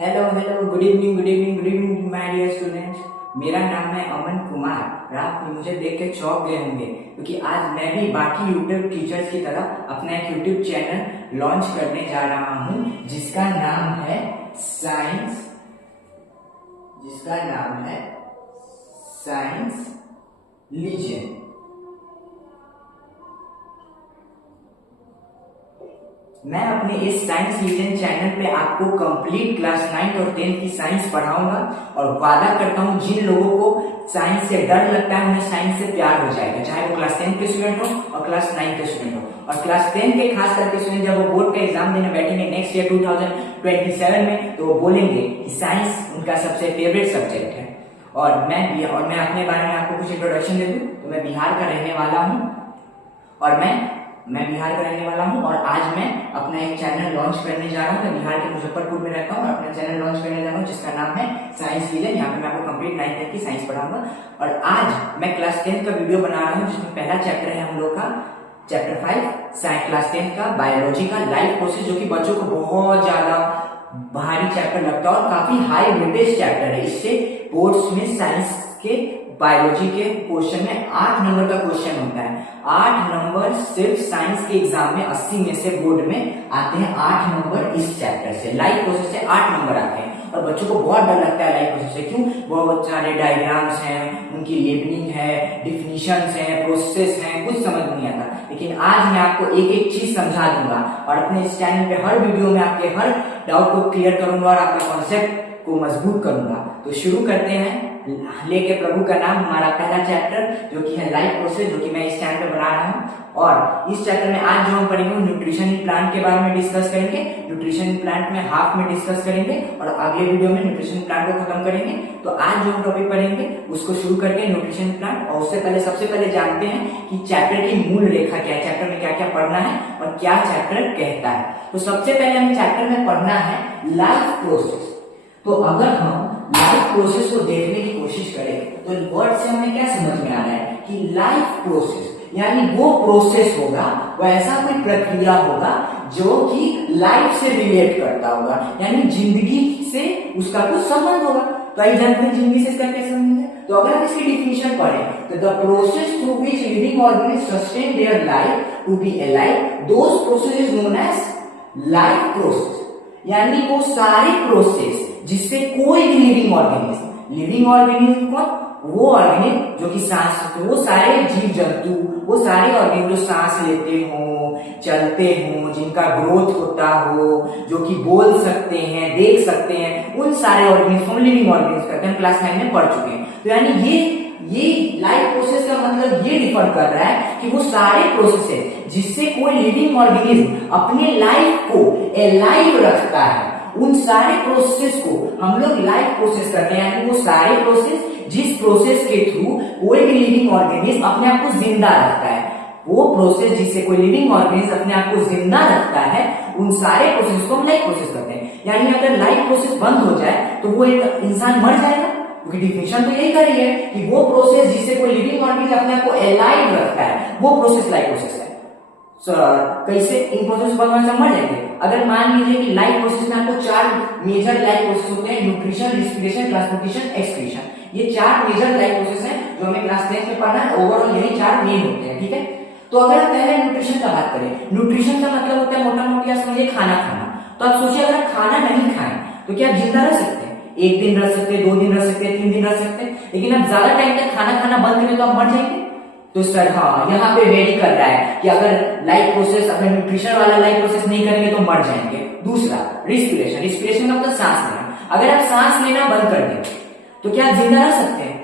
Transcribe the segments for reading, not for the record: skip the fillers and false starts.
Hello hello good evening good evening good evening my dear students. मेरा नाम है अमन कुमार और आप मुझे देख के चौंक गए होंगे क्योंकि आज मैं भी बाकी यूट्यूब टीचर्स की तरह अपना एक यूट्यूब चैनल लॉन्च करने जा रहा हूं जिसका नाम है साइंस लीजेंड। मैं अपने इस साइंस लीजेंड चैनल पे आपको कंप्लीट क्लास 9 और 10 की साइंस पढ़ाऊंगा और वादा करता हूं जिन लोगों को साइंस से डर लगता है उन्हें साइंस से प्यार हो जाएगा, चाहे वो क्लास 10 के स्टूडेंट हो और क्लास 9 के स्टूडेंट हो। और क्लास 10 के खास करके स्टूडेंट जब वो बोर्ड का एग्जाम देने बैठेंगे नेक्स्ट ईयर 2027 में तो वो बोलेंगे कि साइंस उनका सबसे फेवरेट सब्जेक्ट है। और मैं अपने बारे में आपको कुछ इंट्रोडक्शन दे दूं तो मैं बिहार का रहने वाला हूं और आज मैं अपना एक चैनल लॉन्च करने जा रहा हूँ। मैं बिहार के मुजफ्फरपुर में रहता हूँ और अपना चैनल लॉन्च करने जा रहा हूँ जिसका नाम है साइंस लीजेंड। यहाँ पे मैं आपको कंप्लीट 9 तक की साइंस पढ़ाऊंगा और आज मैं क्लास 10 का वीडियो बना रहा हूँ जिसमें पहला चैप्टर है हम लोग का चैप्टर 5 साइंस क्लास 10 का बायोलॉजी का लाइफ प्रोसेस, जो कि बच्चों को बहुत ज्यादा भारी चैप्टर लगता है और काफी हाई वेटेज चैप्टर है। इससे बोर्ड्स में साइंस के बायोलॉजी के क्वेश्चन में 8 नंबर का क्वेश्चन होता है। 8 नंबर सिर्फ साइंस के एग्जाम में 80 में से बोर्ड में आते हैं। 8 नंबर इस चैप्टर से लाइफ प्रोसेस से 8 नंबर आते हैं और बच्चों को बहुत डर लगता है लाइफ प्रोसेस से। क्यों? बहुत सारे डायग्राम्स हैं, उनकी लेबलिंग है, डिफिनीशंस हैं, प्रोसेस हैं, कुछ समझ नहीं आता। लेकिन आज मैं आपको एक एक चीज समझा दूंगा और अपने इस चैनल पे हर वीडियो में आपके हर डाउट को क्लियर करूंगा और आपका कॉन्सेप्ट को मजबूत करूंगा। तो शुरू करते हैं लेके प्रभु का नाम, हमारा पहला चैप्टर जो कि है लाइफ प्रोसेस, जो कि मैं इस चैनल पे बना रहा हूँ। और इस चैप्टर में आज जो हम पढ़ेंगे न्यूट्रिशन इन प्लांट के बारे में डिस्कस करेंगे। न्यूट्रिशन इन प्लांट में हाफ में डिस्कस करेंगे और अगले वीडियो में न्यूट्रिशन प्लांट को खत्म करेंगे। तो आज जो हम टॉपिक पढ़ेंगे उसको शुरू करके न्यूट्रिशन प्लांट, और उससे पहले सबसे पहले जानते हैं कि चैप्टर की मूल रेखा क्या है, चैप्टर में क्या क्या पढ़ना है और क्या चैप्टर कहता है। तो सबसे पहले हमें चैप्टर में पढ़ना है लाइफ प्रोसेस। तो अगर हम लाइफ प्रोसेस को देखने की कोशिश करें तो वर्ड से हमें क्या समझ में आ रहा है कि लाइफ प्रोसेस यानी वो प्रोसेस होगा, वो ऐसा कोई प्रक्रिया होगा जो कि लाइफ से रिलेट करता होगा, यानी जिंदगी से उसका कुछ संबंध होगा। तो आइए जानते हैं जिंदगी से इसका क्या संबंध है। तो अगर हम इसकी डिफिनेशन पढ़ें तो the process through which living organism sustain their life to be alive, those process is known as life process. यानी वो सारे प्रोसेस जिससे कोई भी लिविंग ऑर्गेनिज्म कौन? वो ऑर्गेनिज्म जो कि सांस, वो सारे जीव जंतु, वो सारे ऑर्गेनिज्म जो सांस लेते हो, चलते हो, जिनका ग्रोथ होता हो, जो कि बोल सकते हैं, देख सकते हैं, उन सारे ऑर्गेनिज्म को लिविंग ऑर्गेनिज्म कहते हैं। क्लास 9 में पढ़ चुके हैं। तो यानी ये लाइफ प्रोसेस का मतलब ये रिफर कर रहा है कि वो सारे प्रोसेस है जिससे कोई लिविंग ऑर्गेनिज्म अपने लाइफ को एलाइव रखता है। उन सारे प्रोसेस को हम लोग लाइफ प्रोसेस करते हैं, यानी वो सारे प्रोसेस जिस प्रोसेस के थ्रू कोई भी लिविंग ऑर्गेनिज्म अपने आप को जिंदा रखता है, वो प्रोसेस जिससे कोई लिविंग ऑर्गेनिज्म अपने आप को जिंदा रखता है, उन सारे प्रोसेस को हम लाइफ प्रोसेस करते हैं। यानी अगर लाइफ प्रोसेस बंद हो जाए तो वो एक इंसान मर जाएगा, क्योंकि डिफिनेशन तो यही कर रही है कि वो प्रोसेस जिससे कोई लिविंग ऑर्गेनिज्म अपने आप को एलाइव रखता है, वो प्रोसेस लाइफ प्रोसेस है। कैसे इन प्रोसेस बंद होने से मर जाएंगे? अगर मान लीजिए कि लाइफ प्रोसेस में आपको 4 मेजर लाइफ प्रोसेस होते हैं, न्यूट्रिशन, रेस्पिरेशन, ट्रांसपोर्टेशन, एक्सक्रीशन। ये 4 मेजर लाइफ प्रोसेस हैं जो हमें क्लास 10 में पढ़ना है। ओवरऑल यही 4 मेन होते हैं, ठीक है। तो अगर हम पहले न्यूट्रिशन का बात करें, न्यूट्रिशन का मतलब होता है मोटा मोटी समझिए खाना खाना। तो आप सोचिए अगर खाना नहीं खाएं तो क्या आप जिंदा रह सकते हैं? 1 दिन रह सकते हैं, 2 दिन रह सकते हैं, 3 दिन रह सकते हैं, लेकिन अब ज्यादा टाइम तक खाना खाना बंद करें तो आप मर जाएंगे। तो सर हाँ, यहाँ पे वेरी कर रहा है कि अगर लाइफ प्रोसेस, अगर न्यूट्रिशन वाला लाइफ प्रोसेस नहीं करेंगे तो मर जाएंगे। दूसरा रिस्पिरेशन, रिस्पिरेशन का मतलब सांस लेना। अगर आप सांस लेना बंद कर दें तो क्या आप जिंदा रह सकते हैं?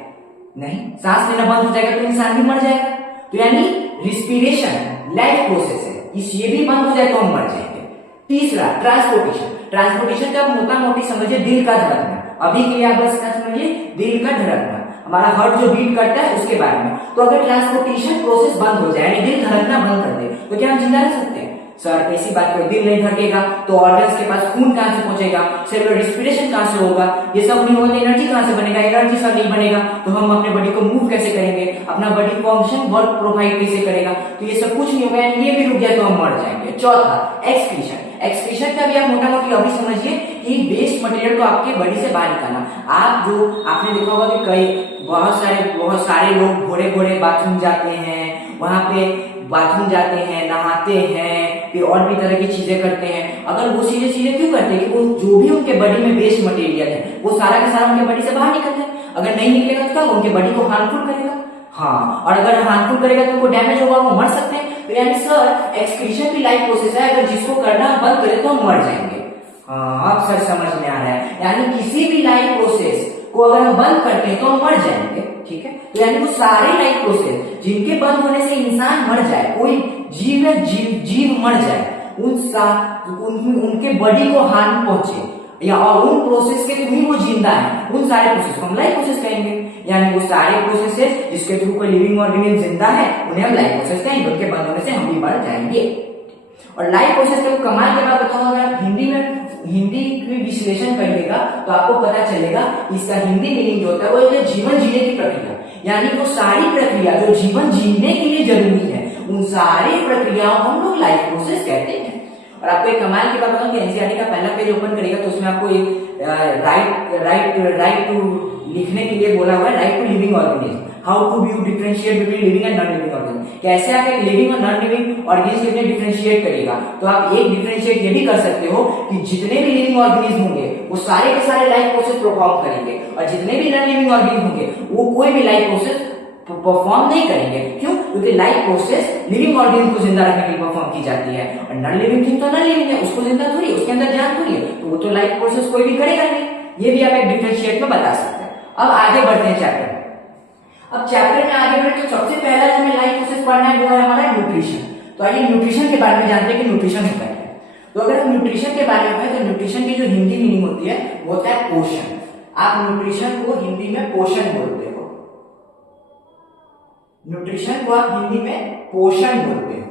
नहीं, सांस लेना बंद हो जाएगा तो इंसान भी मर जाएगा। तो यानी रिस्पिरेशन लाइफ प्रोसेस है, ये भी बंद हो जाए तो हम मर जाएंगे। तीसरा ट्रांसपोर्टेशन, ट्रांसपोर्टेशन का मोटा मोटी समझिए दिल का धड़कना। अभी के लिए आप बस समझिए दिल का धड़कना, हमारा हार्ट जो बीट करता है उसके बारे में। तो अगर ट्रांसपोर्टेशन प्रोसेस बंद हो जाए, यानी दिल धड़कना बंद कर दे, तो क्या हम जिंदा रह सकते हैं? सर कैसी बात करें, दिल नहीं धड़केगा तो ऑर्गन्स के पास खून कहां से पहुंचेगा, सेलुलर रिस्पिरेशन कहां से होगा, ये सब नहीं होगा तो एनर्जी कहां से बनेगा, एनर्जी सर नहीं बनेगा तो हम अपने बॉडी को मूव कैसे करेंगे, अपना बॉडी फंक्शन वर्क प्रोवाइड कैसे करेगा, तो ये सब कुछ नहीं होगा, ये भी रुक जाए तो हम मर जाएंगे। चौथा एक्सक्रीशन, एक्सक्रीशन का भी आप मोटा मोटी अभी समझिए कि वेस्ट मटेरियल को आपके बॉडी से बाहर निकालना। आप जो आपने देखा होगा कि कई बहुत सारे लोग भोरे भोरे बाथरूम जाते हैं, वहां पे बाथरूम जाते हैं, नहाते हैं, फिर और भी तरह की चीजें करते हैं। अगर वो चीजें क्यों करते हैं कि वो जो भी उनके बॉडी में वेस्ट मटेरियल है वो सारा का सारा उनके बॉडी से बाहर निकल जाए। अगर नहीं निकलेगा तो क्या उनके बॉडी को हार्मफुल करेगा। हाँ, और अगर हार्मफुल करेगा तो उनको डैमेज होगा, वो मर सकते हैं। तो यानी सर एक्सक्रीशन भी लाइफ प्रोसेस है, अगर जिसको करना बंद करे तो हम मर जाएंगे। हाँ, अब सर समझ में आ रहा है। यानी किसी भी लाइफ प्रोसेस को अगर हम बंद करते हैं तो हम मर जाएंगे। ठीक है, तो यानी वो सारे लाइफ प्रोसेस जिनके बंद होने से इंसान मर जाए, कोई जीव मर जाए, उनके बॉडी को हार्म पहुंचे या और उन प्रोसेस के थ्रू वो जिंदा है, उन सारे प्रोसेस को हम लाइफ प्रोसेस कहेंगे। यानी वो सारे प्रोसेस जिसके थ्रू कोई लिविंग ऑर्गेनिज्म जिंदा है उन्हें हम लाइफ प्रोसेस कहेंगे। उनके बंद होने से हम भी मर जाएंगे। और लाइफ प्रोसेस का कमाल के बाद बताऊंगा, अगर आप हिंदी की विश्लेषण करिएगा तो आपको पता चलेगा इसका हिंदी मीनिंग जो होता है वो है जीवन जीने की प्रक्रिया। यानी वो सारी प्रक्रिया जो जीवन जीने के लिए जरूरी है, उन सारी प्रक्रियाओं को हम लोग लाइफ प्रोसेस कहते हैं। और आपको एक कमाल की बात बताऊं कि एनसीईआरटी का पहला पेज ओपन करेगा तो उसमें आपको राइट टू लिखने के लिए बोला हुआ है, right to living organism, how to you differentiate between living and non living organism. कैसे आप एक लिविंग और नॉन लिविंग ऑर्गेनिज्म में डिफरेंशिएट करेगा। तो आप एक डिफरेंशिएट ये भी कर सकते हो कि जितने भी लिविंग ऑर्गेनिज्म होंगे वो सारे के सारे लाइफ प्रोसेस परफॉर्म करेंगे, और जितने भी नॉन लिविंग ऑर्गेनिज्म होंगे वो कोई भी लाइफ प्रोसेस परफॉर्म नहीं करेंगे। क्यों? क्योंकि लाइफ प्रोसेस लिविंग ऑर्गेनिज्म को जिंदा रखने के लिए परफॉर्म की जाती है, और नॉन लिविंग थिंग तो नॉन लिविंग है, उसको जिंदा थोड़ी है, उसके अंदर जान थोड़ी है, तो वो तो लाइफ प्रोसेस कोई भी करेगा नहीं। ये भी आप एक डिफरेंशिएट में बता सकते हैं। अब आगे बढ़ते हैं चैप्टर में। अब चैप्टर में आगे बढ़ते तो सबसे पहला जो हमें लाइफ प्रोसेस पढ़ना है वो है हमारा न्यूट्रिशन। तो आइए न्यूट्रिशन के बारे में जानते हैं कि न्यूट्रिशन होता है। तो अगर हम न्यूट्रिशन के बारे में कहें तो न्यूट्रिशन की जो हिंदी मीनिंग होती है वो होता है पोषण। आप न्यूट्रिशन को हिंदी में पोषण बोलते हो, न्यूट्रिशन को आप हिंदी में पोषण बोलते हो,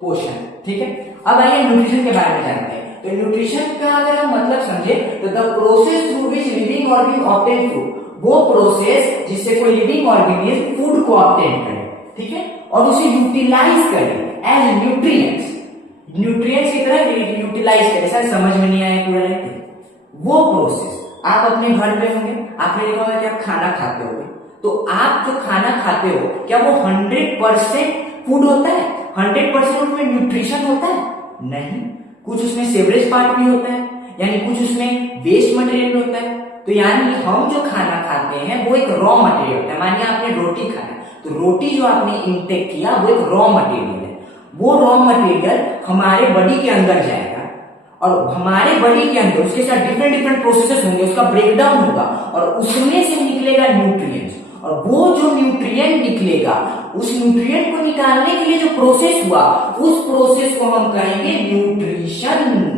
पोषण। ठीक है, अब आइए न्यूट्रिशन के बारे में जानते हैं। तो न्यूट्रिशन का अगर हम मतलब समझे तो the process through which living organism obtain food, वो प्रोसेस जिससे कोई लिविंग ऑर्गेनिज्म फूड को ऑब्टेन करे, ठीक है, और उसे यूटिलाइज करे एज न्यूट्रिएंट्स, न्यूट्रिएंट्स की तरह यूटिलाइज करे। सर समझ में नहीं आया पूरा लाइन। वो प्रोसेस आप अपने घर पे होंगे, आपने देखा होगा कि आप खाना खाते होंगे, तो आप जो खाना खाते हो क्या वो 100% फूड होता है? 100% उसमें न्यूट्रिशन होता है? नहीं, कुछ उसमें सेवरेज पार्ट भी होता है, यानी कुछ उसमें वेस्ट मटेरियल होता है। तो यानी हम जो खाना खाते हैं वो एक रॉ मटेरियल होता है। मानिए आपने रोटी खाया, तो रोटी जो आपने इंटेक किया वो एक रॉ मटेरियल है। वो रॉ मटेरियल हमारे बॉडी के अंदर जाएगा, और हमारे बॉडी के अंदर उसके साथ डिफरेंट प्रोसेसेस होंगे, उसका ब्रेकडाउन होगा, और उसमें से निकलेगा न्यूट्रिएंट्स। और वो जो न्यूट्रिएंट निकलेगा, उस न्यूट्रिएंट को निकालने के लिए जो प्रोसेस हुआ, उस प्रोसेस को हम कहेंगे न्यूट्रिशन।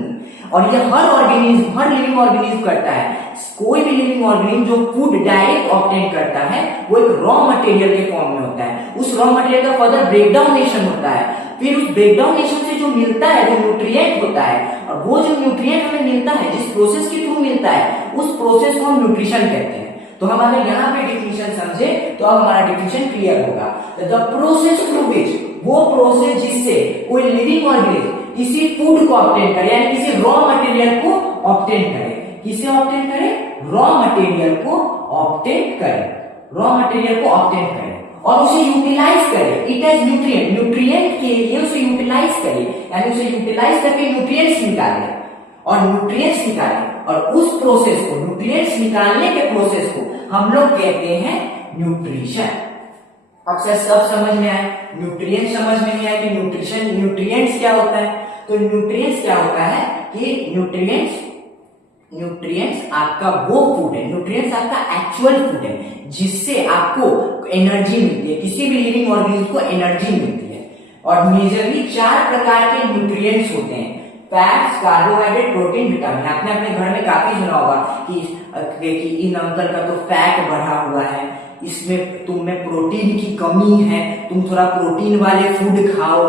और ये हर ऑर्गेनिज्म, हर लिविंग ऑर्गेनिज्म करता है। कोई भी लिविंग ऑर्गेनिज्म जो फूड डायरेक्ट ऑब्टेन करता है वो एक रॉ मटेरियल के फॉर्म में होता है। उस रॉ मटेरियल का फर्दर ब्रेकडाउनेशन होता है, फिर उस ब्रेकडाउनेशन से जो मिलता है वो न्यूट्रिएंट होता है, और वो जो न्यूट्रिएंट हमें मिलता है जिस प्रोसेस के थ्रू मिलता है उस प्रोसेस को हम न्यूट्रिशन कहते हैं। तो हम अगर यहाँ पे डिफिनेशन समझे तो अब हमारा डिफिनेशन क्लियर होगा। द प्रोसेस थ्रू विच, वो प्रोसेस जिससे कोई लिविंग ऑर्गेनिज्म किसी फूड को ऑब्टेन करे, यानी किसी रॉ मटेरियल को ऑब्टेन करे। किसे ऑब्टेन करे? रॉ मटेरियल को ऑब्टेन करे, रॉ मटेरियल को ऑब्टेन करे और उसे यूटिलाइज करे। इट एज न्यूट्रिएंट, न्यूट्रिएंट के लिए उसे यूटिलाइज करे, यानी उसे यूटिलाइज करके न्यूट्रिएंट्स निकाले, और न्यूट्रिएंट्स निकाले, और उस प्रोसेस को, न्यूट्रिएंट्स निकालने के प्रोसेस को हम लोग कहते हैं न्यूट्रिशन। अब सर सब समझ में आए, न्यूट्रिएंट समझ में नहीं आया कि न्यूट्रिशन, न्यूट्रिएंट्स क्या होता है। तो न्यूट्रिएंट्स क्या होता है कि न्यूट्रिएंट्स आपका वो फूड है, न्यूट्रिएंट्स आपका एक्चुअल फूड है जिससे आपको एनर्जी मिलती है, किसी भी लिविंग ऑर्गेनिज्म को एनर्जी मिलती है। और मेजरली 4 प्रकार के न्यूट्रिएंट्स होते हैं, फैट्स, कार्बोहाइड्रेट, प्रोटीन, विटामिन। आपने अपने घर में काफी सुना होगा कि इन अंकल का तो फैट बढ़ा हुआ है, इसमें तुम में प्रोटीन की कमी है, तुम थोड़ा प्रोटीन वाले फूड खाओ,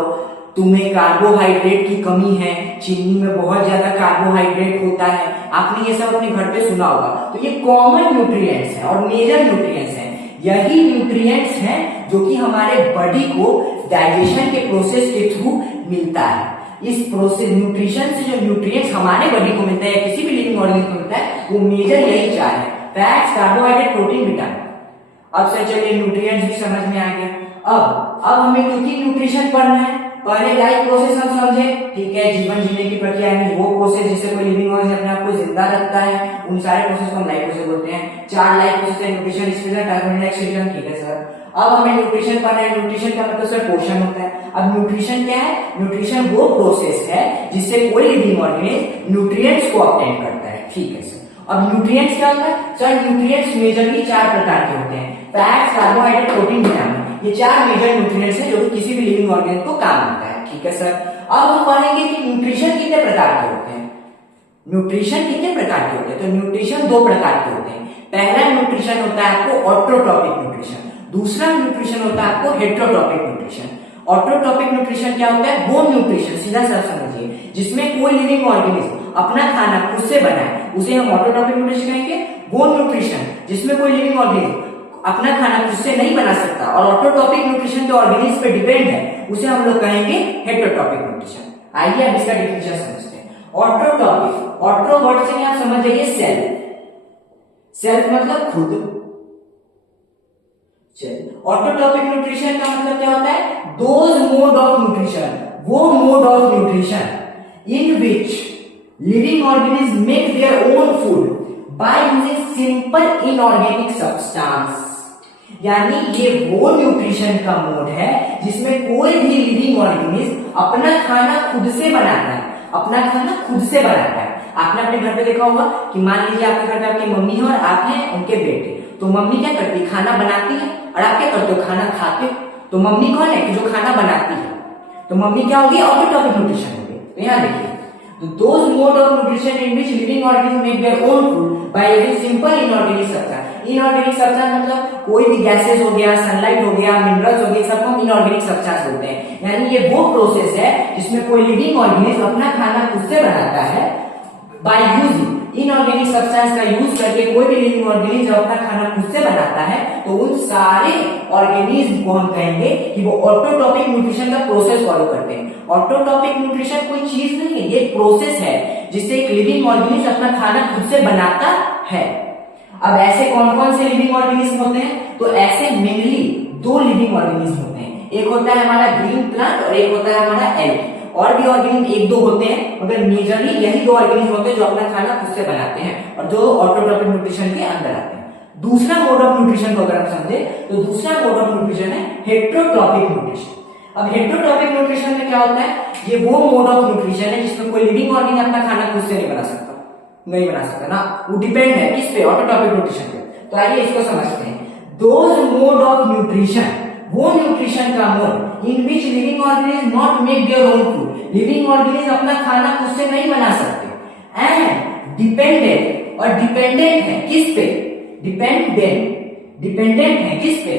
तुम्हें कार्बोहाइड्रेट की कमी है, चीनी में बहुत ज्यादा कार्बोहाइड्रेट होता है। आपने ये सब अपने घर पे सुना होगा। तो ये कॉमन न्यूट्रिएंट्स हैं और मेजर न्यूट्रिएंट्स हैं। यही न्यूट्रिएंट्स हैं जो कि हमारे बॉडी को डाइजेशन के प्रोसेस के थ्रू मिलता है। इस प्रोसेस न्यूट्रिशन से जो न्यूट्रिएंट्स हमारे बॉडी को मिलता है, किसी भी लिविंग ऑर्गेनिज्म को मिलता है, वो मेजर यही चार है, फैट्स, कार्बोहाइड्रेट, प्रोटीन, विटामिन। अब से चलिए न्यूट्रिएंट्स भी समझ में आ गया। अब हमें क्योंकि न्यूट्रिशन पढ़ना है, पहले लाइफ प्रोसेस हम समझे, ठीक है, जीवन जीने की प्रक्रिया है, वो प्रोसेस जिससे कोई लिविंग ऑर्गेनिज्म अपने आप को जिंदा रखता है, उन सारे प्रोसेस को हम लाइफ प्रोसेस बोलते हैं। चार लाइफ प्रोसेस है, न्यूट्रिशन, रिस्पिरेशन, ट्रांसपोर्टेशन, एक्सक्रीशन, ठीक है सर। अब हमें न्यूट्रिशन पढ़ना है, न्यूट्रिशन का मतलब सर पोषण होता है। अब न्यूट्रिशन क्या है? न्यूट्रिशन वो प्रोसेस है जिससे कोई लिविंग ऑर्गेनिज्म न्यूट्रिएंट्स को ऑब्टेन करता है, ठीक है सर। अब न्यूट्रिएंट्स क्या होता है सर? न्यूट्रिएंट्स मेजरली चार प्रकार के होते हैं, फैट्स, कार्बोहाइड्रेट, प्रोटीन, विटामिन। ये चार मेजर न्यूट्रिएंट्स हैं जो कि किसी भी लिविंग ऑर्गेनिज्म को काम आता है, ठीक है सर। अब हम पढ़ेंगे कि न्यूट्रिशन कितने प्रकार के होते हैं। न्यूट्रिशन कितने प्रकार के होते हैं? तो न्यूट्रिशन दो प्रकार के होते हैं। पहला न्यूट्रिशन होता है आपको ऑटोट्रॉपिक न्यूट्रिशन, दूसरा न्यूट्रिशन होता है आपको हेटेरोट्रॉपिक न्यूट्रिशन। ऑटोट्रॉपिक न्यूट्रिशन क्या होता है? वो न्यूट्रिशन, सीधा सा समझिए, जिसमें कोई लिविंग ऑर्गेनिज्म अपना खाना खुद से बनाए, उसे हम ऑटोट्रॉपिक न्यूट्रिशन कहेंगे। वो न्यूट्रिशन जिसमें कोई लिविंग ऑर्गेनिज्म अपना खाना खुद से नहीं बना सकता और ऑटोट्रॉपिक न्यूट्रिशन जो ऑर्गेनिज्म पे डिपेंड है, उसे हम लोग कहेंगे हेटेरोट्रॉपिक न्यूट्रिशन। आइए अब इसका डिफिनेशन समझते हैं। ऑटोट्रॉपिक, ऑटो वर्ड से आप समझ जाइए सेल्फ, सेल्फ मतलब खुद। ऑटोट्रॉपिक न्यूट्रिशन का मतलब क्या होता है? दोज मोड ऑफ न्यूट्रिशन, वो mode of nutrition in which living organism make their own food by using simple inorganic substance. यानी ये वो न्यूट्रिशन का मोड है जिसमें कोई भी लिविंग ऑर्गेनिज्म अपना खाना खुद से बनाता है, अपना खाना खुद से बनाता है। आपने अपने घर पे देखा होगा कि मान लीजिए आपके घर पे आपकी मम्मी है और आप हैं उनके बेटे, तो मम्मी क्या करती है? खाना बनाती है और आप क्या करते हो? खाना खाते हो। तो मम्मी कौन है कि जो खाना बनाती है? तो मम्मी क्या होगी? ऑटोट्रॉपिक न्यूट्रिशन होगी। तो यहाँ देखिए, तो those mode of nutrition in which living organism make their own food by using simple inorganic substance. Inorganic substance मतलब कोई भी गैसेस हो गया, सनलाइट हो गया, मिनरल्स हो गए, सबको हम इनऑर्गेनिक सब्सटेंस बोलते हैं। यानी ये वो प्रोसेस है जिसमें कोई लिविंग ऑर्गेनिज्म अपना खाना खुद से बनाता है बाय यूजिंग इनऑर्गेनिक सब्सटेंस का यूज करके। कोई भी लिविंग ऑर्गेनिज्म जब अपना खाना खुद से बनाता है तो उन सारे ऑर्गेनिज्म को हम कहेंगे कि वो ऑटोट्रॉपिक न्यूट्रिशन का प्रोसेस फॉलो करते हैं। ऑटोट्रॉपिक न्यूट्रिशन कोई चीज नहीं है, ये प्रोसेस है जिससे एक लिविंग ऑर्गेनिज्म अपना खाना खुद से बनाता है। अब ऐसे कौन कौन से लिविंग ऑर्गेनिज्म होते हैं? तो ऐसे मेनली दो लिविंग ऑर्गेनिज्म होते हैं, एक होता है हमारा ग्रीन प्लांट और एक होता है हमारा एल्गी। और भी ऑर्गेनिज्म एक दो होते हैं, मगर मेजरली यही दो ऑर्गेनिज्म होते हैं जो अपना खाना खुद से बनाते हैं और जो ऑटोट्रॉपिक न्यूट्रिशन के अंदर आते हैं। दूसरा मोड ऑफ न्यूट्रिशन को अगर हम समझे तो दूसरा मोड ऑफ न्यूट्रिशन है हेटेरोट्रॉपिक न्यूट्रिशन। अब हेटेरोट्रॉपिक न्यूट्रिशन में क्या होता है? ये वो मोड ऑफ न्यूट्रिशन है जिसमें कोई लिविंग ऑर्गेनिज्म अपना खाना खुद से नहीं बना सकता ना, वो डिपेंड है किस पे? ऑटोट्रॉपिक न्यूट्रिशन पे। तो आइए इसको समझते हैं। दोज मोड ऑफ न्यूट्रिशन, वो न्यूट्रिशन का mode in which living organism not make their own food, living organism अपना खाना खुद से नहीं बना सकते, एंड डिपेंडेंट, और डिपेंडेंट है किस पे? डिपेंडेंट है किस पे?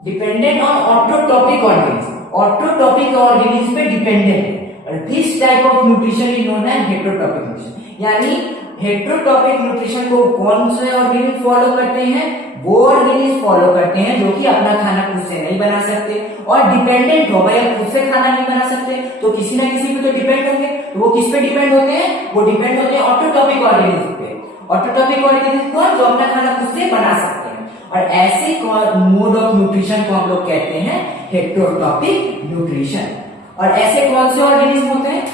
Dependent on autotrophic organism, autotrophic organism पे डिपेंडेंट है। और this type of nutrition is known as heterotrophic nutrition. यानी हेटेरोट्रॉपिक न्यूट्रिशन को कौन से ऑर्गेनिज्म फॉलो करते हैं? वो ऑर्गेनिज्म फॉलो करते हैं जो कि अपना खाना खुद से नहीं बना सकते और डिपेंडेंट हो, भाई खुद से खाना नहीं बना सकते तो किसी ना किसी पे तो डिपेंड होंगे। तो वो किस पे डिपेंड होते हैं? वो डिपेंड होते हैं ऑटोट्रॉपिक ऑर्गेनिज्म पे। ऑटोट्रॉपिक ऑर्गेनिज्म कौन? जो अपना खाना खुद से बना सकते हैं। और ऐसे मोड ऑफ न्यूट्रिशन को हम लोग कहते हैं हेटेरोट्रॉपिक न्यूट्रिशन। और ऐसे कौन से ऑर्गेनिज्म होते हैं?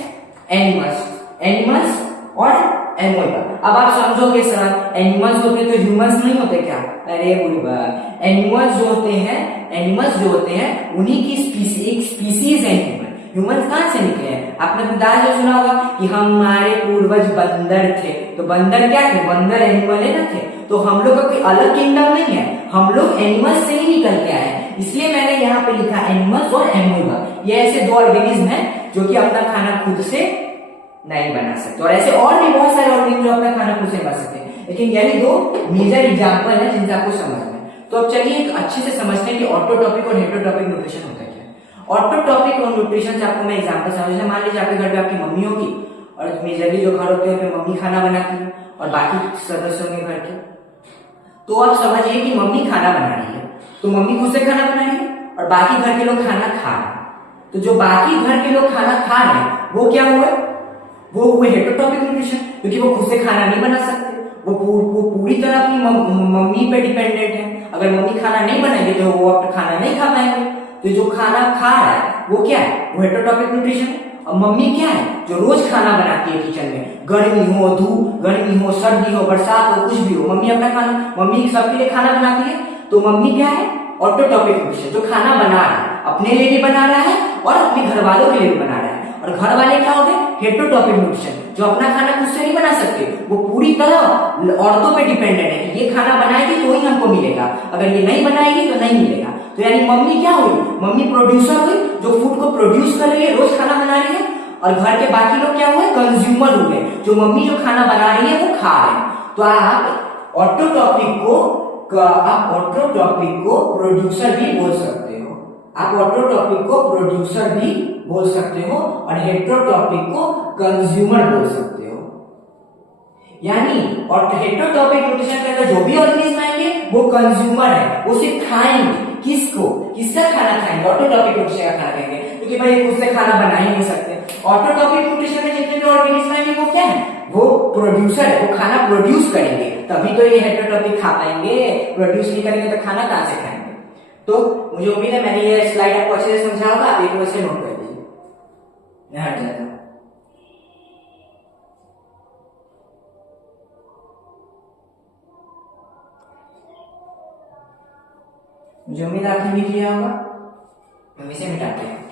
एनिमल्स और एमोइबा। अब आप समझोगे सर एनिमल्स होते हैं तो ह्यूमंस नहीं होते क्या? अरे बुढ़ा, एनिमल्स जो होते हैं उन्हीं की एक स्पीसीज है ह्यूमन। ह्यूमंस कहां से निकले हैं? आपने दादा सुना होगा कि हमारे पूर्वज बंदर थे, तो बंदर क्या थे? बंदर एनिमल है ना थे। तो हम लोग का कोई अलग किंगडम नहीं है, हम लोग एनिमल्स से ही निकल के आए हैं। इसलिए मैंने यहाँ पे लिखा एनिमल्स और एमोइबा। ये ऐसे दो ऑर्गेनिज्म हैं जो कि अपना खाना खुद से नहीं बना सकते। और ऐसे और भी बहुत सारे ऑर्गेनिज्म जो अपना खाना खुद से बना सकते हैं, लेकिन यही दो मेजर एग्जांपल है जिनसे आपको समझना है। तो अब चलिए अच्छे से समझते हैं कि ऑटोट्रॉपिक और हेटेरोट्रॉपिक न्यूट्रिशन होता है क्या। ऑटोट्रॉपिक और न्यूट्रिशन से आपको मैं एग्जांपल समझना। मान लीजिए आपके घर पे आपकी मम्मी होगी और मेजरली जो घर होते हैं मम्मी खाना बनाती है और बाकी सदस्य होंगे घर के। तो आप समझिए कि मम्मी खाना बना रही है, तो मम्मी खुद से खाना बनाएगी और बाकी घर के लोग खाना खा रहे हैं। तो जो बाकी घर के लोग खाना खा रहे हैं वो क्या हुए, वो हुए हेटेरोटॉपिक न्यूट्रिशन, क्योंकि वो खुद से खाना नहीं बना सकते, वो पूरी तरह अपनी मम्मी पे डिपेंडेंट है। अगर मम्मी खाना नहीं बनाएंगे तो वो अपना खाना नहीं खा पाएंगे। तो जो खाना खा रहा है वो क्या है, वो हेटेरोटॉपिक न्यूट्रिशन है। और मम्मी क्या है, जो रोज खाना बनाती है किचन में, गर्मी हो धूप, गर्मी हो सर्दी हो बरसात हो कुछ भी हो, मम्मी अपना खाना, मम्मी सबके लिए खाना बनाती है। तो मम्मी क्या है, ऑटोटॉपिक न्यूट्रिशन, जो खाना बना रहा है, अपने लिए भी बना रहा है और अपने घर वालों के लिए भी बना रहा है। और घर वाले क्या हो गए, हेटेरोटॉपिक न्यूट्रिशन, जो अपना खाना खुद से नहीं बना सकते, वो पूरी तरह औरतों पे डिपेंडेंट है कि ये खाना बनाएगी तो ही हमको मिलेगा, अगर ये नहीं बनाएगी तो नहीं मिलेगा। तो यानी मम्मी क्या हुई, मम्मी प्रोड्यूसर हुई, जो फूड को प्रोड्यूस कर रही है, रोज खाना बना रही है। और घर के बाकी लोग क्या हुए, कंज्यूमर हुए, जो मम्मी जो खाना बना रही है वो खा रहे हैं। तो आप ऑटोटॉपिक को प्रोड्यूसर भी बोल सकते हो, आप ऑटोटॉपिक को प्रोड्यूसर भी बोल सकते हो और हेटेरोटॉपिक को कंज्यूमर बोल सकते हो। यानी और हेटेरोटॉपिक न्यूट्रिशन के अंदर जो भी ऑर्गेनिज्म आएंगे वो कंज्यूमर है, वो सिर्फ खाएंगे। किसको, किसका खाना खाएंगे, ऑटोटॉपिक न्यूट्रिशन का खाना खाएंगे, क्योंकि भाई खुद से खाना बना ही नहीं सकते। ऑटोटॉपिक न्यूट्रिशन में जितने भी ऑर्गेनिज्म आएंगे वो क्या है, वो प्रोड्यूसर है, वो खाना प्रोड्यूस करेंगे, तभी तो ये हेटेरोटॉपिक खा पाएंगे। प्रोड्यूस नहीं करेंगे तो खाना कहां से खाएंगे। तो मुझे उम्मीद है मैंने ये स्लाइड आपको अच्छे से समझा होगा, आप एक वैसे नोट कर लीजिए। मैं हट जाता हूं। मुझे उम्मीद आपने लिख लिया होगा, हम इसे मिटाते हैं।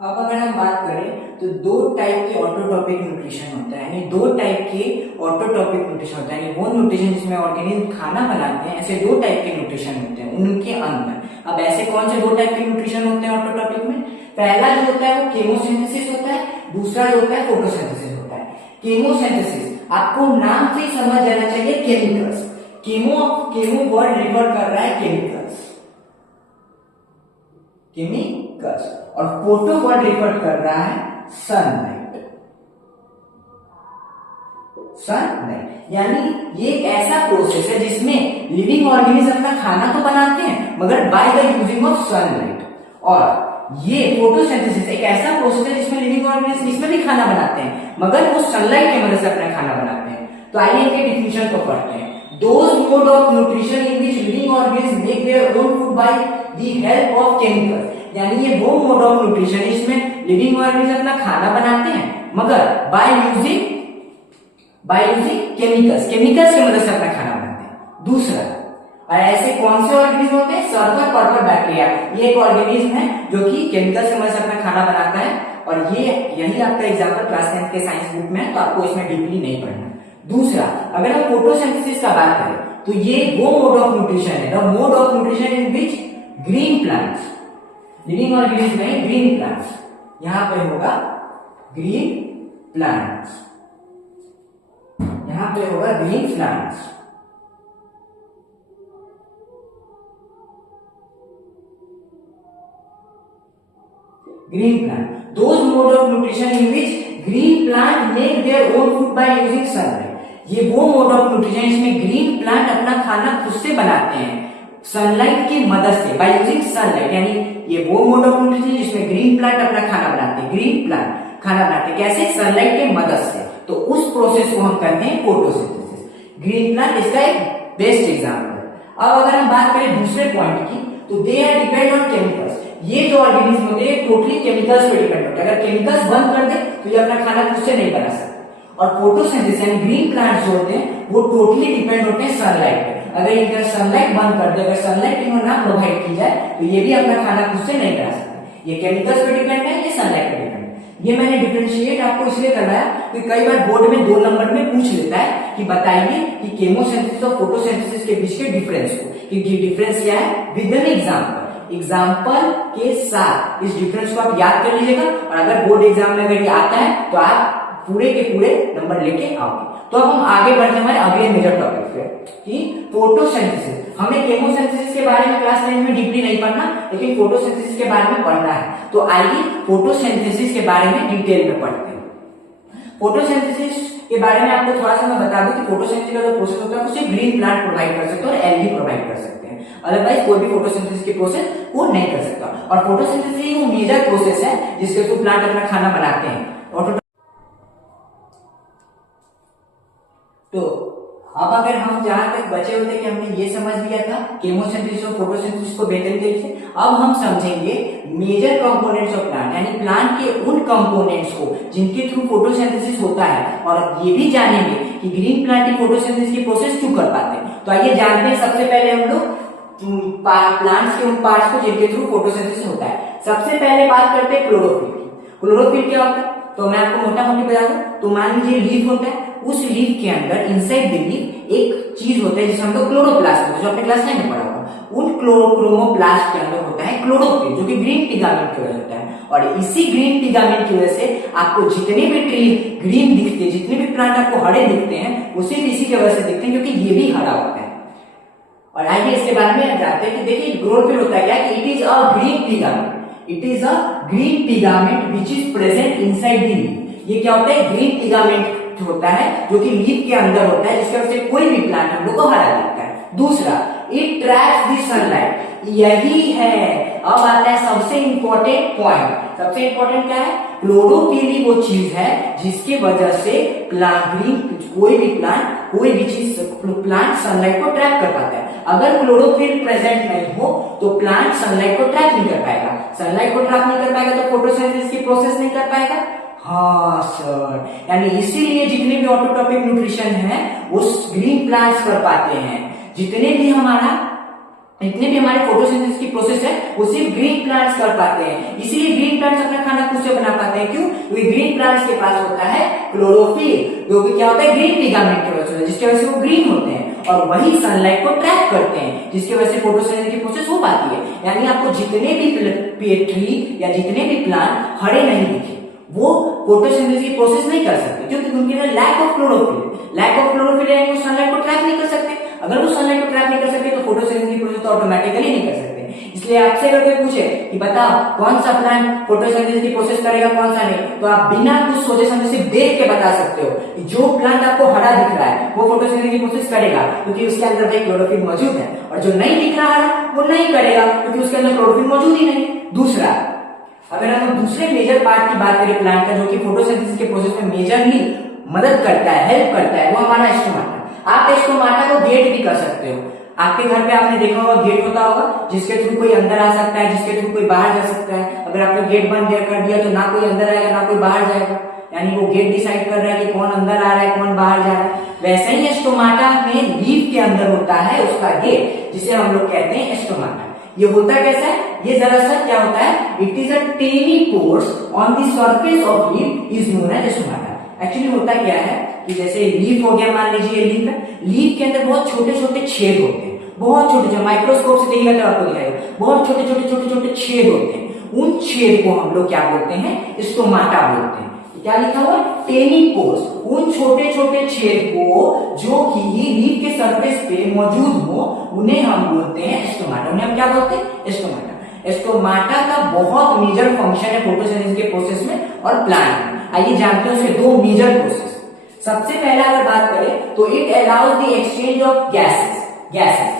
अब अगर हम बात करें तो दो टाइप के ऑटोट्रॉपिक न्यूट्रिशन होता है, यानी दो टाइप के ऑटोट्रॉपिक न्यूट्रिशन होता है, यानी वो न्यूट्रिशन जिसमें ऑर्गेनिज्म खाना बनाते हैं, ऐसे दो टाइप के न्यूट्रिशन होते हैं उनके अंदर। अब ऐसे कौन से दो टाइप के न्यूट्रिशन होते हैं ऑटोट्रॉपिक में? पहला जो होता है वो केमोसिंथेसिस होता है, दूसरा जो होता है फोटोसिंथेसिस होता है। केमोसिंथेसिस आपको नाम से ही समझ जाना चाहिए, केमिकल्स। केमो वर्ड रिफर कर रहा है केमिकल्स, और फोटो वर्ड रिफर कर रहा है सनलाइट। यानी ये एक ऐसा प्रोसेस है जिसमें लिविंग ऑर्गेनिज्म अपना खाना तो बनाते हैं मगर by the using of sunlight. और ये फोटोसिंथेसिस एक ऐसा प्रोसेस है जिसमें लिविंग ऑर्गेनिज्म इसमें भी खाना बनाते हैं मगर वो सनलाइट की मदद से अपना खाना बनाते हैं। तो आइए इनके डिफिनेशन को पढ़ते हैं। Those mode of nutrition in which living organisms make their own food by the help of chemicals, यानी ये वो मोड ऑफ न्यूट्रिशन है इसमें लिविंग ऑर्गेनिज्म अपना खाना बनाते हैं मगर बाय यूजिंग केमिकल्स की मदद से अपना खाना बनाते हैं। दूसरा, और ऐसे कौन से ऑर्गेनिज्म होते हैं? सर्वर पर्पल बैक्टीरिया, ये एक ऑर्गेनिज्म है जो कि केमिकल्स की मदद से अपना खाना बनाता है। और ये यही आपका एग्जाम्पल क्लास 10 के साइंस बुक में है, तो आपको इसमें डीपली नहीं पढ़ना। दूसरा, अगर हम फोटोसिंथेसिस का बात करें तो ये वो मोड ऑफ न्यूट्रिशन है, the mode of nutrition in which green plants, living organism में ग्रीन प्लांट्स, यहां पे होगा ग्रीन प्लांट्स, यहां पे होगा green plants. Green plant, those mode of nutrition in which green plant make their own food by using sunlight, ये वो mode of nutrition इसमें ग्रीन प्लांट अपना खाना खुद से बनाते हैं सनलाइट की मदद से, बाय यूजिंग सनलाइट। यानी ये वो मोड ऑफ न्यूट्रिशन जिसमें ग्रीन प्लांट अपना खाना बनाते हैं, ग्रीन प्लांट खाना बनाते हैं कैसे? सनलाइट की मदद से। तो उस प्रोसेस को हम कहते हैं फोटोसिंथेसिस। ग्रीन प्लांट इसका एक बेस्ट एग्जाम्पल है। अब अगर हम बात करें दूसरे पॉइंट की, तो they are depend on chemicals, ये जो ऑर्गेनिज्म होते हैं टोटली केमिकल्स पे डिपेंड होते हैं। अगर केमिकल्स बंद कर दे तो ये अपना खाना खुद से नहीं बना सकते। और फोटोसिंथेसिस यानी ग्रीन प्लांट्स जो होते हैं वो टोटली डिपेंड होते हैं सनलाइट पे। अगर इनका सनलाइट बंद कर दे, अगर सनलाइट इन्हें ना प्रोवाइड की जाए तो ये भी अपना खाना खुद से नहीं बना सकते। ये केमिकल्स पे डिपेंड है, ये सनलाइट पे डिपेंड है। ये मैंने डिफरेंशिएट आपको इसलिए करवाया कि कई बार बोर्ड में 2 नंबर में पूछ लेता है कि बताइए कि केमोसिंथेसिस और फोटोसिंथेसिस के बीच के डिफरेंस को, कि डिफरेंस क्या है विद एन एग्जाम्पल के साथ इस डिफरेंस को आप याद कर लीजिएगा। और अगर बोर्ड एग्जाम में अगर ये आता है तो आप पूरे के पूरे नंबर लेके आओगे। तो अब हम आगे बढ़ते हैं हमारे अगले मेजर टॉपिक पे कि फोटोसिंथेसिस। हमें केमोसिंथेसिस के बारे में क्लास 9 में डीपली नहीं पढ़ना, लेकिन फोटोसिंथेसिस के बारे में पढ़ना है। तो आइए फोटोसिंथेसिस के बारे में डिटेल में पढ़ते हैं। फोटोसिंथेसिस के बारे में आपको थोड़ा सा मैं बता दूं कि फोटोसिंथेसिस का जो प्रोसेस होता है उसे ग्रीन प्लांट प्रोवाइड कर सकते हैं और एल्गी प्रोवाइड कर सकते हैं, अदरवाइज कोई भी फोटोसिंथेसिस की प्रोसेस वो नहीं कर सकता। और फोटोसिंथेसिस वो मेजर प्रोसेस है जिसके थ्रू प्लांट अपना खाना बनाते हैं। तो अब अगर हम जहां तक बचे होते कि हमने ये समझ लिया था केमोसिंथेसिस और फोटोसिंथेसिस को बेहतर तरीके से, अब हम समझेंगे मेजर कंपोनेंट्स ऑफ प्लांट, यानी प्लांट के उन कंपोनेंट्स को जिनके थ्रू फोटोसिंथेसिस होता है। और ये भी जानेंगे कि ग्रीन प्लांट की फोटोसिंथेसिस की प्रोसेस क्यों कर पाते हैं। तो आइए जानते हैं सबसे पहले हम लोग प्लांट्स के उन पार्ट्स को जिनके थ्रू फोटोसिंथेसिस होता है। सबसे पहले बात करते हैं क्लोरोफिल की। क्लोरोफिल क्या होता है तो मैं आपको मोटा मोटी बता दूं, तो मान लीजिए लीफ होता है, उस लीफ के अंदर इनसाइड द लीफ एक चीज होता है जिसे हम लोग क्लोरोप्लास्ट बोलते हैं, जो आपने क्लास 9 में पढ़ा होगा। उन क्रोमोप्लास्ट के अंदर होता है क्लोरोफिल, जो कि ग्रीन पिगमेंट की वजह से होता है। और इसी ग्रीन पिगमेंट की वजह से आपको जितने भी ट्री ग्रीन दिखते हैं, जितने भी प्लांट आपको हरे दिखते हैं, वो सिर्फ इसी की वजह से दिखते हैं क्योंकि ये भी हरा होता है। और आइए इसके बारे में जानते हैं कि देखिए क्लोरोफिल होता है क्या, कि it is a green pigment, it is a green pigment which is present inside the leaf. ये क्या होता है, ग्रीन पिगमेंट होता है जो कि लीफ के अंदर होता है, जिसकी वजह से कोई भी प्लांट हम लोग को हरा दिखता है। दूसरा, इट ट्रैप्स द सनलाइट, यही है। अब आता है सबसे इंपॉर्टेंट पॉइंट। सबसे इंपॉर्टेंट क्या है, क्लोरोफिल ही वो चीज है जिसकी वजह से प्लांट ग्रीन कोई भी प्लांट कोई भी चीज प्लांट सनलाइट को ट्रैप कर पाता है। अगर क्लोरोफिल प्रेजेंट नहीं हो तो प्लांट सनलाइट को ट्रैप नहीं कर पाएगा। सनलाइट को ट्रैप नहीं कर पाएगा तो फोटोसिंथेसिस की प्रोसेस नहीं कर पाएगा। हाँ सर, यानी इसीलिए जितने भी ऑटोट्रॉपिक न्यूट्रिशन है वो ग्रीन प्लांट्स कर पाते हैं। जितने भी हमारा जितने भी हमारे फोटोसिंथेसिस की प्रोसेस है वो सिर्फ ग्रीन प्लांट्स कर पाते हैं। इसीलिए ग्रीन प्लांट्स अपना खाना खुद से बना पाते हैं। क्यों? क्योंकि ग्रीन प्लांट्स के पास होता है क्लोरोफिल, जो कि क्या होता है ग्रीन लिगामेंट की वजह से, जिसकी वजह से वो ग्रीन होते हैं और वही सनलाइट को ट्रैप करते हैं, जिसकी वजह से फोटोसिंथेसिस की प्रोसेस हो पाती है। यानी आपको जितने भी ट्री या जितने भी प्लांट हरे नहीं दिखे वो फोटोसिंथेसिस की प्रोसेस नहीं कर सकते, क्योंकि उनके अंदर लैक ऑफ क्लोरोफिल है, वो सनलाइट को ट्रैप नहीं कर सकते। अगर वो सनलाइट को ट्रैप नहीं कर सकते तो फोटोसिंथेसिस की प्रोसेस तो ऑटोमेटिकली नहीं कर सकते। इसलिए आपसे अगर कोई पूछे कि बताओ कौन सा प्लांट फोटोसिंथेसिस की प्रोसेस करेगा कौन सा नहीं, तो आप बिना कुछ सोचे समझे सिर्फ देख के बता सकते हो कि जो प्लांट आपको हरा दिख रहा है वो फोटोसिंथेसिस की प्रोसेस करेगा, क्योंकि उसके अंदर भाई क्लोरोफिल मौजूद है, और जो नहीं दिख रहा है वो नहीं करेगा क्योंकि उसके अंदर क्लोरोफिल मौजूद ही नहीं। दूसरा, अगर हम दूसरे मेजर पार्ट की बात करें प्लांट का, जो कि फोटोसिंथेसिस के प्रोसेस में मेजरली मदद करता है, हेल्प करता है, वो हमारा स्टोमाटा। आप स्टोमाटा को गेट भी कर सकते हो। आपके घर पे आपने देखा होगा गेट होता होगा जिसके थ्रू कोई अंदर आ सकता है, जिसके थ्रू कोई बाहर जा सकता है। अगर आपने गेट बंद कर दिया तो ना कोई अंदर आएगा ना कोई बाहर जाएगा, यानी वो गेट डिसाइड कर रहा है कि कौन अंदर आ रहा है कौन बाहर जा रहा है। वैसे ही स्टोमाटा में लीफ के अंदर होता है उसका गेट, जिसे हम लोग कहते हैं स्टोमाटा। ये होता कैसा है? ये दरअसल क्या होता है, it is a tiny pores on the surface of leaf is known as stomata. Actually होता क्या है कि जैसे लीफ हो गया, मान लीजिए लीफ है, लीफ के अंदर बहुत छोटे छोटे छेद होते हैं, बहुत छोटे छोटे, माइक्रोस्कोप से देखिएगा तो आपको दिखाएगा, बहुत छोटे छोटे छोटे छोटे छेद होते हैं। उन छेद को हम लोग क्या बोलते हैं? स्टोमाटा बोलते हैं। क्या लिखा हुआ? टेनी पोर्स। उन छोटे छोटे छेद को जो कि लीफ के सरफेस पे मौजूद हो उन्हें हम बोलते हैं स्टोमाटा। उन्हें हम क्या बोलते हैं? स्टोमाटा। स्टोमाटा का बहुत मेजर फंक्शन है फोटोसिंथेसिस के प्रोसेस में और प्लांट में। आइए जानते हैं उसके दो मेजर प्रोसेस। सबसे पहला अगर बात करें तो it allows the exchange of gases,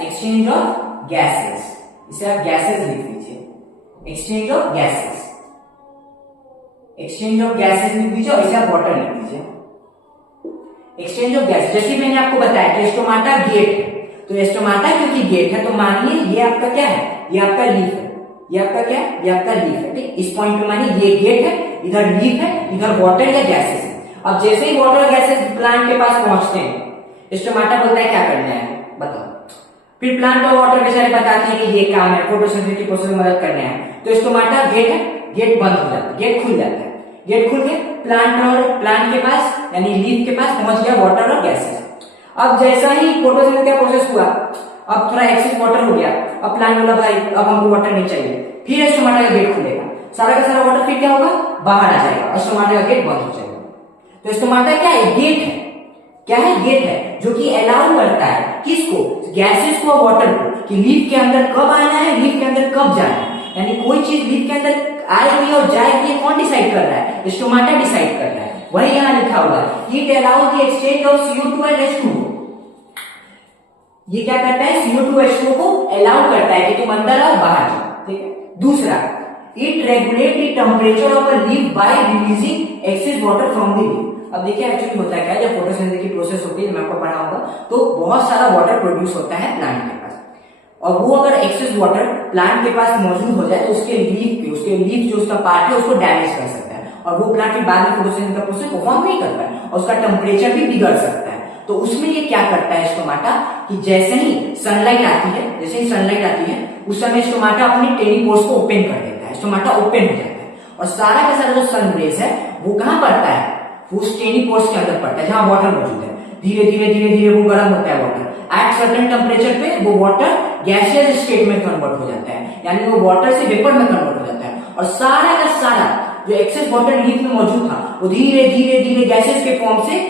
exchange of gases, इसे आप गैसेस लिख लीजिए, exchange of gases, exchange of gases लिख दीजिए और इसे आप वाटर लिख दीजिए। एक्सचेंज ऑफ गैस, जैसे मैंने आपको बताया कि स्टोमाटा गेट है, तो स्टोमाटा क्योंकि गेट है तो मानिए ये आपका क्या है? ये आपका लीफ है। ये आपका क्या है? ये आपका लीफ है। ठीक, इस पॉइंट पे मानिए ये गेट है, इधर लीफ है, इधर वाटर या गैसेस है। अब जैसे ही वाटर गैसेस प्लांट के पास पहुंचते हैं, स्टोमाटा बोलता है क्या करना है बताओ। फिर प्लांट और वाटर बेचारे बताते हैं कि ये काम है, फोटोसिंथेसिस की प्रोसेस में मदद करना है। तो स्टोमाटा गेट है, गेट बंद हो जाता है, गेट खुल जाता है। गेट खुल के प्लांट के पास यानी लीफ के पास पहुंच गया वाटर और गैसेस। अब जैसा ही फोटोसिंथेसिस का प्रोसेस हुआ, अब थोड़ा एक्सेस वाटर हो गया, अब प्लांट बोला भाई अब हमको वाटर नहीं चाहिए, फिर स्टोमाटा का गेट खुलेगा, सारा का सारा वाटर फिर क्या होगा? बाहर आ जाएगा और स्टोमाटा का गेट बंद हो जाएगा। तो स्टोमाटा क्या है? गेट है। क्या है? गेट है, जो कि अलाउ करता है किसको? गैसेस को और वाटर को, कि लीफ के अंदर कब आना है, लीफ के अंदर कब जाना है। यानी कोई चीज लीफ के अंदर आएगी और जाएगी, कौन डिसाइड कर रहा है? स्टोमाटा डिसाइड कर रहा है। वही यहां लिखा हुआ है, it allows the exchange of CO2 and H2O। ये क्या करता है? CO2 H2O को अलाउ करता है कि तुम अंदर आओ बाहर जाओ। ठीक है। दूसरा, it regulate the temperature of a leaf bye releasing excess water from the leaf. अब देखिए एक्चुअली होता है क्या, जब फोटोसिंथेसिस की प्रोसेस होती है, मैं आपको पढ़ाऊंगा, तो बहुत सारा वाटर प्रोड्यूस होता है प्लांट के पास, और वो अगर एक्सेस वाटर प्लांट के पास मौजूद हो जाए तो उसके लीफ जो उसका पार्ट है उसको डैमेज कर सकता है, और वो प्लांट फिर बाद में फोटोसिंथेसिस का प्रोसेस परफॉर्म नहीं करता है और उसका टेम्परेचर भी बिगड़ सकता है। तो उसमें ये क्या करता है स्टोमाटा, कि जैसे ही सनलाइट आती है, उस समय स्टोमाटा अपनी टेनी पोर्स को ओपन कर देता है। स्टोमाटा ओपन हो जाता है और सारा का सारा जो सन रेज है वो कहां पड़ता है? उस टेनी पोर्स के अंदर पड़ता है जहां वाटर मौजूद है। धीरे धीरे वो गर्म होता है वाटर, एट सर्टेन टेम्परेचर पे वो वाटर गैसियस स्टेट में कन्वर्ट हो जाता है, यानी वो वाटर से वेपर में कन्वर्ट हो जाता है, और सारा का सारा जो एक्सेस वाटर लीफ में मौजूद था वो धीरे धीरे गैसेस के फॉर्म से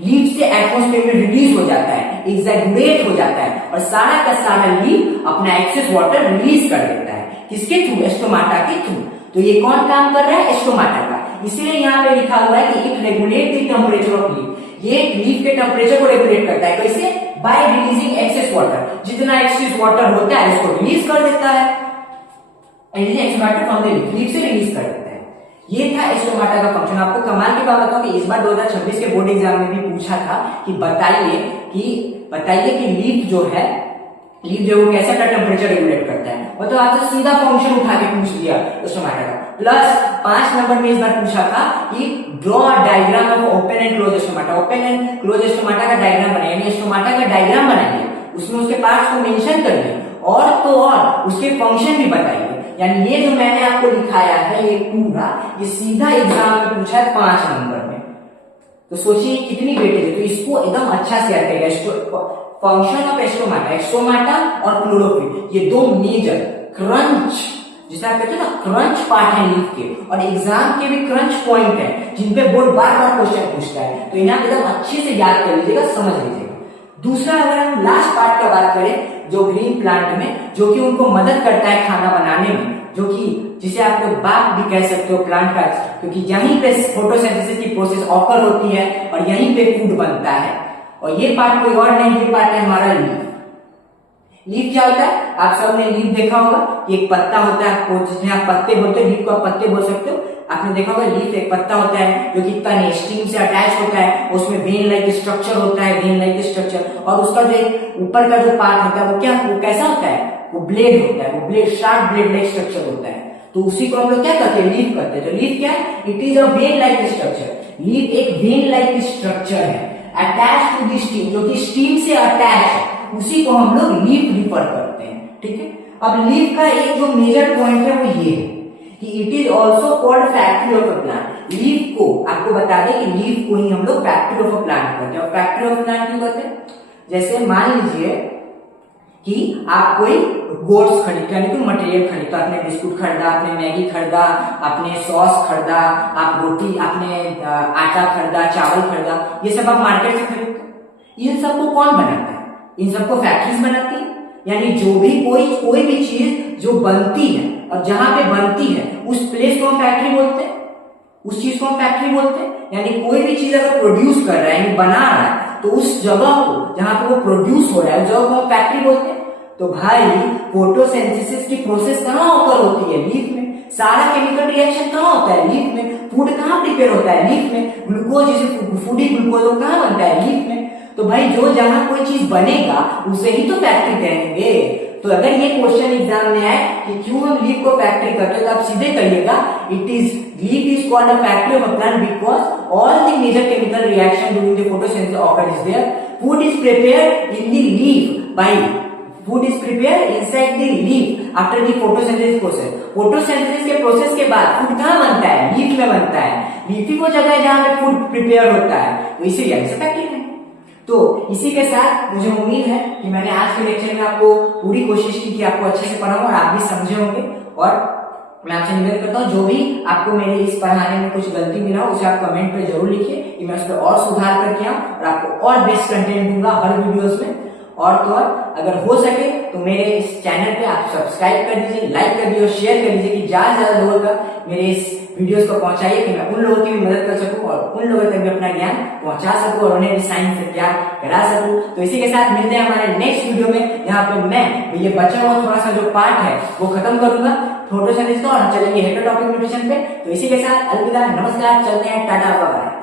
लीफ से एटमॉस्फेयर में रिलीज हो जाता है, एक्सैगुलेट हो जाता है, और सारा का सारा लीफ अपना एक्सेस वाटर रिलीज कर देता है। किसके थ्रू? स्टोमाटा के थ्रू। तो ये कौन काम कर रहा है? स्टोमाटा का। इसीलिए यहाँ पे लिखा हुआ है कि it regulate the temperature of leaf. ये लीफ के टेम्परेचर को रेगुलेट करता है। कैसे? Bye releasing excess water. जितना एक्सेस वाटर होता है उसको रिलीज कर देता है, excess water from the leaf से रिलीज कर देता है। ये था स्टोमाटा का फंक्शन। आपको कमाल की बात बताऊं कि इस बार 2026 के बोर्ड एग्जाम में भी पूछा था कि बताइए कि लीफ जो है वो कैसे अपना टेम्परेचर रेगुलेट करता है। मतलब आपसे सीधा फंक्शन उठा के पूछ लिया स्टोमाटा का। प्लस 5 नंबर में इस बार पूछा था कि draw diagram of open and close stomata. Open and close stomata का डायग्राम बनाइए, यानी स्टोमाटा का डायग्राम बनाइए, उसमें उसके पार्ट्स को मेंशन करिए और तो और उसके फंक्शन भी बताइए। यानी ये जो मैंने आपको दिखाया है ये पूरा, ये सीधा एग्जाम में पूछा है 5 नंबर में। तो सोचिए कितनी वेटेज है, तो इसको एकदम अच्छा से याद करिएगा। फंक्शन ऑफ स्टोमाटा, स्टोमाटा और क्लोरोफिल ये दो मेजर क्रंच, जिसे आप कहते हैं ना क्रंच पार्ट है लीफ के, और एग्जाम के भी क्रंच पॉइंट है जिनपे बोर्ड बार बार क्वेश्चन पूछता है। तो इन्हें एकदम अच्छे से याद कर लीजिएगा, समझ लीजिएगा। दूसरा, अगर हम लास्ट पार्ट का बात करें जो ग्रीन प्लांट में, जो कि उनको मदद करता है खाना बनाने में, जो कि जिसे आप लोग बाप भी कह सकते हो प्लांट का, क्योंकि यहीं पे फोटोसिंथेसिस की प्रोसेस ऑकर होती है और यहीं पे फूड बनता है। और ये पार्ट कोई और नहीं, ये पार्ट है हमारा लीफ। लीफ क्या होता है? आप सबने लीफ देखा होगा कि एक पत्ता होता है, आपको जिसमें आप पत्ते बोलते हो, लीफ को आप पत्ते बोल सकते हो। आपने देखा होगा लीफ एक पत्ता होता है जो कि तने स्टीम से अटैच होता है, उसमें वेन लाइक स्ट्रक्चर होता है, वेन लाइक स्ट्रक्चर, और उसका जो एक ऊपर का जो पार्ट होता है वो क्या, वो कैसा होता है? वो ब्लेड होता है, वो blade sharp blade like structure होता है। तो उसी को हम लोग क्या कहते हैं? लीफ कहते हैं। तो लीफ क्या है? It is a when like structure. Leaf एक वेन लाइक स्ट्रक्चर है अटैच टू दी स्टीम, जो कि स्टीम से अटैच है, उसी को हम लोग लीफ रिफर करते हैं। ठीक है। अब लीफ का एक जो मेजर पॉइंट है वो ये है कि it is also called factory of a plant. Leaf को आपको बता दें कि लीफ को ही हम लोग फैक्ट्री ऑफ अ प्लांट कहते हैं। और फैक्ट्री ऑफ प्लांट क्यों कहते हैं? जैसे मान लीजिए कि आप कोई गुड्स खरीदते हैं, यानी मटेरियल खरीदते, आपने बिस्कुट खरीदा, आपने मैगी खरीदा, आपने सॉस खरीदा, आप रोटी, आपने आटा खरीदा, चावल खरीदा, ये सब आप मार्केट से खरीदते। इन सबको कौन बनाता है? इन सबको फैक्ट्रीज बनाती है। यानी जो भी कोई भी चीज जो बनती है और जहां पे बनती है उस प्लेस को हम फैक्ट्री बोलते हैं, उस चीज को हम फैक्ट्री बोलते हैं। यानी कोई भी चीज अगर प्रोड्यूस कर रहा है यानी बना रहा है, तो उस जगह को जहां पे वो प्रोड्यूस हो रहा है उस जगह को हम फैक्ट्री बोलते हैं। तो भाई फोटोसिंथेसिस की प्रोसेस कहां होकर होती है? लीफ में। सारा केमिकल रिएक्शन कहां होता है? लीफ में। फूड कहां प्रिपेयर होता है? लीफ में। ग्लूकोज जैसे फूडी ग्लूकोज वो कहां बनता है? लीफ में। तो भाई जो जहां कोई चीज बनेगा उसे ही तो फैक्ट्री कहेंगे। तो अगर ये क्वेश्चन एग्जाम में आए कि क्यों हम लीफ को फैक्ट्री करते हैं, तो आप सीधे कहिएगा it is leaf is called a factory of a plant because all the major chemical reaction during the photosynthesis occur is there. Food is prepared in the leaf by food is prepared inside the leaf after the photosynthesis process. Photosynthesis के process के बाद food कहां बनता है? Leaf में बनता है। Leaf ही वो जगह है जहां पे फूड प्रिपेयर होता है, तो इसीलिए इसे फैक्ट्री है। तो इसी के साथ मुझे उम्मीद है कि मैंने आज के लेक्चर में आपको पूरी कोशिश की कि आपको अच्छे से पढ़ाऊं और आप भी समझे होंगे। और मैं आपसे निवेदन करता हूं जो भी आपको मेरे इस पढ़ाने में कुछ गलती मिला हो उसे आप कमेंट पे जरूर लिखिए कि मैं उस पर और सुधार करके आऊं और आपको और बेस्ट कंटेंट दूंगा हर वीडियोस में। और तो और अगर हो सके तो मेरे इस चैनल पे आप सब्सक्राइब कर दीजिए, लाइक कर दीजिए और शेयर कर दीजिए कि ज्यादा से ज्यादा लोगों तक मेरे इस वीडियोस को पहुंचाइए कि मैं उन लोगों की भी मदद कर सकूं और उन लोगों तक भी अपना ज्ञान पहुंचा सकूं और उन्हें भी साइंस से प्यार करा सकूं। तो इसी के साथ मिलते हैं हमारे नेक्स्ट वीडियो में, जहां पे मैं ये बचा हुआ थोड़ा सा जो पार्ट है वो खत्म करूंगा फोटोसिंथेसिस का और चलेंगे हेटेरोटॉपिक न्यूट्रिशन पे। तो इसी के साथ अलविदा, नमस्कार, चलते हैं, टाटा, बाय बाय।